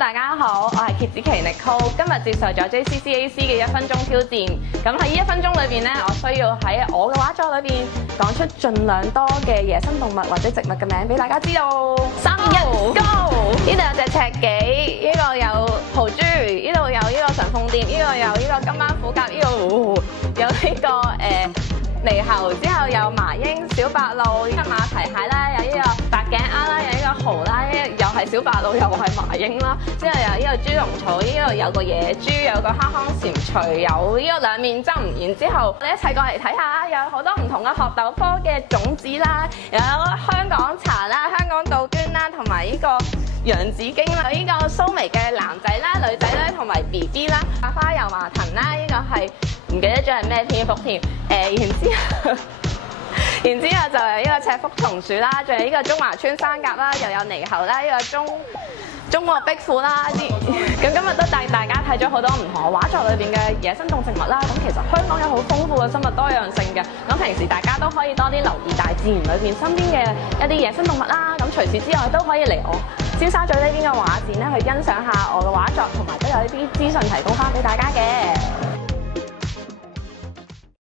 大家好，我係蠍子奇 Nicole， 今日接受咗 JCCAC 嘅1分鐘挑戰。咁喺呢1分鐘裏邊咧，我需要喺我嘅畫作裏邊講出盡量多嘅野生動物或者植物嘅名俾大家知道。3、2、1 Go！ 呢度有隻赤驥，呢個有豪豬，呢度有呢個長鳳蝶，呢度有呢個金斑虎甲，呢度有呢個獼猴，之後有麻鷹、小白鷺、呢個馬蹄蟹啦，有呢個白頸鴉啦，有呢個蠔啦，又係小白鷺，又係麻鷹啦，之後有呢個豬籠草，呢度有個野豬，有個黑康蟾蜍，有呢個兩面針，然之後我哋一齊過嚟睇下，有好多唔同嘅學豆科嘅種子啦，有香港茶啦、香港杜鵑啦，同埋呢個洋紫荊啦，有呢個蘇眉嘅男仔啦、女仔啦，同埋 BB 啦，花油麻藤啦，呢個係唔記得咗係咩蝙蝠添，然之後就有呢個赤腹松鼠啦，仲有呢個中華穿山甲啦，又有獼猴啦，呢個中國壁虎啦啲。咁今日都帶大家睇咗好多唔同嘅畫作裏邊嘅野生動植物啦。咁其實香港有好豐富嘅生物多樣性嘅。咁平時大家都可以多啲留意大自然裏邊身邊嘅一啲野生動物啦。咁除此之外都可以嚟我尖沙咀呢邊嘅畫展咧去欣賞下我嘅畫作，同埋都有呢啲資訊提供翻俾大家嘅。